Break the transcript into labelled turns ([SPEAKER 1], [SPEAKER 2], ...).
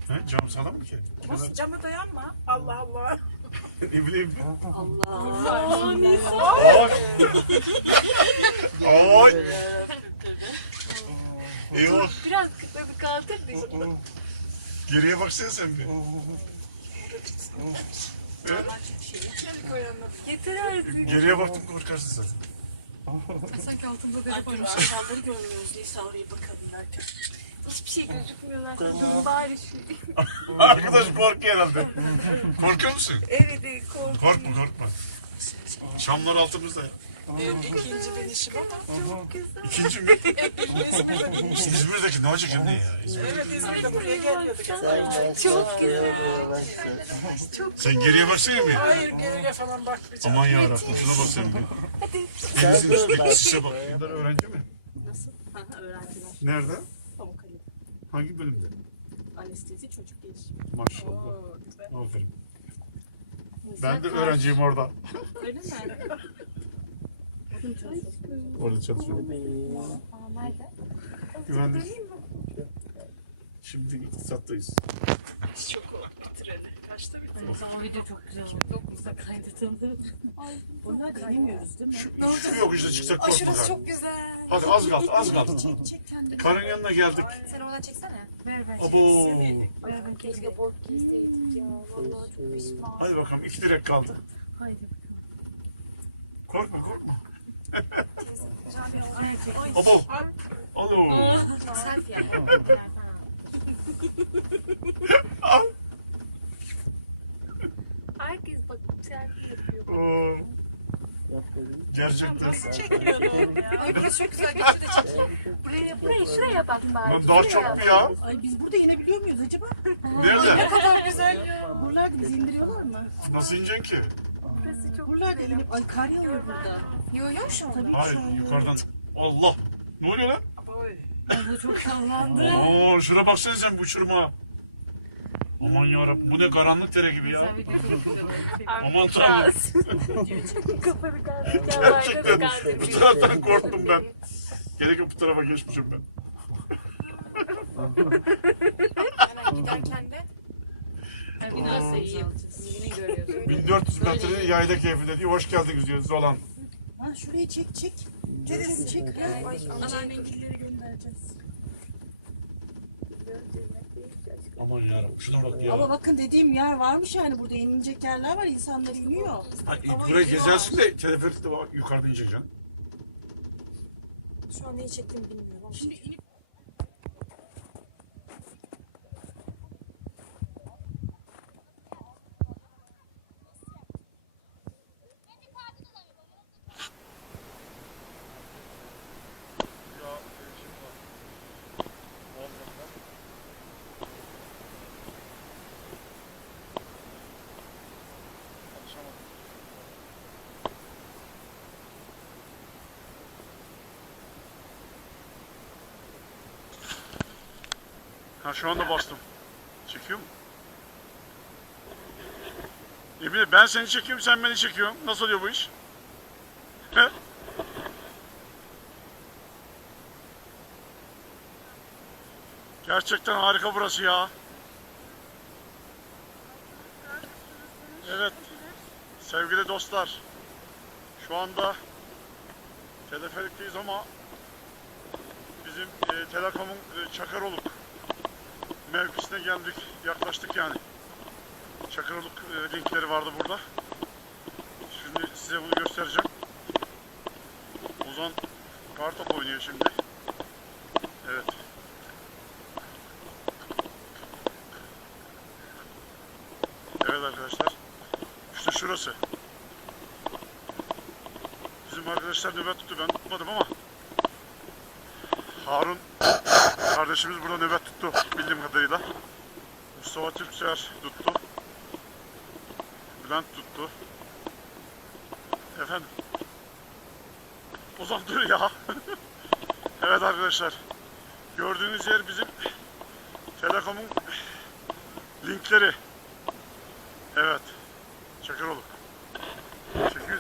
[SPEAKER 1] He, cam sağlam mı ki?
[SPEAKER 2] Nasıl cama dayanma? Allah Allah.
[SPEAKER 1] Ne bileyim.
[SPEAKER 2] Allah.
[SPEAKER 1] Ay. Ay. Eyvah.
[SPEAKER 3] Biraz kıtladı kaldır da.
[SPEAKER 1] Geriye baksana sen bir.
[SPEAKER 3] Yeter artık.
[SPEAKER 1] Geriye baktım korkarsın zaten.
[SPEAKER 3] Sanki altında
[SPEAKER 2] Ay dur aşağıları görmüyoruz. Neyse oraya bakalım artık.
[SPEAKER 3] hiçbir şey gözükmüyor zaten. Dur bari şu.
[SPEAKER 1] Arkadaş korkuyor herhalde. Korkuyor musun?
[SPEAKER 3] Evet korkuyorum.
[SPEAKER 1] Korkma korkma. Çamlar altımızda.
[SPEAKER 2] İkinci binişim ama.
[SPEAKER 3] Çok güzel.
[SPEAKER 1] İkinci mi? İzmir'deki ne olacak anne ya?
[SPEAKER 2] Evet İzmir'de buraya geliyorduk.
[SPEAKER 3] Çok güzel. Çok
[SPEAKER 1] Sen geriye baksana mı?
[SPEAKER 2] Hayır geriye falan bakmayacağım.
[SPEAKER 1] Aman yarabbim şuna bak sen bir.
[SPEAKER 3] Hadi.
[SPEAKER 1] Denizin üstündeki sise bak. Bunlar öğrenci mi?
[SPEAKER 2] Nasıl? Ha, öğrenciler.
[SPEAKER 1] Nerede?
[SPEAKER 2] Pamukkale'de.
[SPEAKER 1] Hangi bölümde?
[SPEAKER 2] Anestezi çocuk gelişimi.
[SPEAKER 1] Maşallah.
[SPEAKER 2] Oo, güzel.
[SPEAKER 1] Aferin. Ben de öğrenciyim orada.
[SPEAKER 2] Öyle mi? Orada mı çalışıyorsun?
[SPEAKER 1] Orada çalışıyorum.
[SPEAKER 3] Aa, nerede?
[SPEAKER 1] Güvenlik. Şimdi iktisattayız.
[SPEAKER 2] Biz çok oldu bitireli. Kaçta bitirdi?
[SPEAKER 3] O video çok güzel oldu. 9'da kaydetildi.
[SPEAKER 2] Bunlar denemiyoruz değil mi?
[SPEAKER 1] Şu yokuşta çıksak korkma.
[SPEAKER 3] Aşırısı çok güzel.
[SPEAKER 1] Hadi az kaldı az kaldı.
[SPEAKER 2] Çek kendini.
[SPEAKER 1] Karın yanına geldik.
[SPEAKER 3] Sen oradan çeksene. Ver ben.
[SPEAKER 1] Abo.
[SPEAKER 3] Ay ben keşke bol giyseydik ya. Vallahi çok pişman.
[SPEAKER 1] Hadi bakalım 2 direk kaldı.
[SPEAKER 3] Haydi bakalım.
[SPEAKER 1] Korkma korkma.
[SPEAKER 3] Güzel bir olay.
[SPEAKER 1] Abo. Alo.
[SPEAKER 3] Selfie yani. Herkes bak selfie yapıyor.
[SPEAKER 1] Oo. Gerçekten.
[SPEAKER 2] Nasıl çekiyordun ya?
[SPEAKER 3] Ay burası çok güzel. Götür de çekeyim. Buraya şuraya bak bari.
[SPEAKER 1] Lan daha çok mu ya?
[SPEAKER 4] Ay biz burada inebiliyor muyuz acaba?
[SPEAKER 1] Nerede?
[SPEAKER 2] Kadar güzel ya.
[SPEAKER 4] Buralarda bizi indiriyorlar mı?
[SPEAKER 1] Nasıl ineceksin ki?
[SPEAKER 3] Burası çok
[SPEAKER 4] Buralarda inip ay kar yağıyor burada.
[SPEAKER 3] Yoruyor şu an.
[SPEAKER 4] Tabii ki
[SPEAKER 1] Hayır
[SPEAKER 4] şu an
[SPEAKER 1] yukarıdan. Allah. Ne oluyor lan?
[SPEAKER 2] Oy.
[SPEAKER 3] Bu çok sallandı.
[SPEAKER 1] Oo şuna baksana sen bu uçuruma. Aman yarabbim bu ne karanlık dere gibi ya. Aman tanrım.
[SPEAKER 3] Kafanı kaldır.
[SPEAKER 1] Gerçekten bu taraftan korktum ben. Gerek yok bu tarafa geçmişim ben.
[SPEAKER 3] Hemen giderken de
[SPEAKER 2] Nasıl iyi?
[SPEAKER 3] yine görüyorsun.
[SPEAKER 1] 1400 metre yayda keyfinde diyor. Hoş geldiniz diyor Zolan.
[SPEAKER 4] Ha şuraya çek çek. Dedesi çek.
[SPEAKER 2] Anneannegilleri göndereceğiz.
[SPEAKER 1] Aman yarabbim şuna bak
[SPEAKER 4] Ama
[SPEAKER 1] ya.
[SPEAKER 4] bakın dediğim yer varmış yani burada inilecek yerler var insanlar iniyor.
[SPEAKER 1] Ay, buraya gezersin de teleferikte bak yukarıda ineceksin.
[SPEAKER 3] Şu an neyi çektiğimi bilmiyorum ama.
[SPEAKER 4] Şimdi inip
[SPEAKER 1] Ha şu anda bastım. Çekiyor mu? Emine ben seni çekiyorum sen beni çekiyorsun. Nasıl oluyor bu iş? He? Gerçekten harika burası ya. Evet. Sevgili dostlar. Şu anda teleferikteyiz ama bizim Telekom'un Çakaroluk mevkisine geldik. Yaklaştık yani. Çakaroluk linkleri vardı burada. Şimdi size bunu göstereceğim. Ozan kartop oynuyor şimdi. Evet. Evet arkadaşlar. İşte şurası. Bizim arkadaşlar nöbet tuttu. Ben tutmadım ama Harun kardeşimiz burada nöbet tuttu bildiğim kadarıyla. Mustafa Türkser tuttu. Bülent tuttu. Efendim. Ozan dur ya. Evet arkadaşlar. Gördüğünüz yer bizim Telekom'un linkleri. Evet. Çakıroluk. Çekiyor.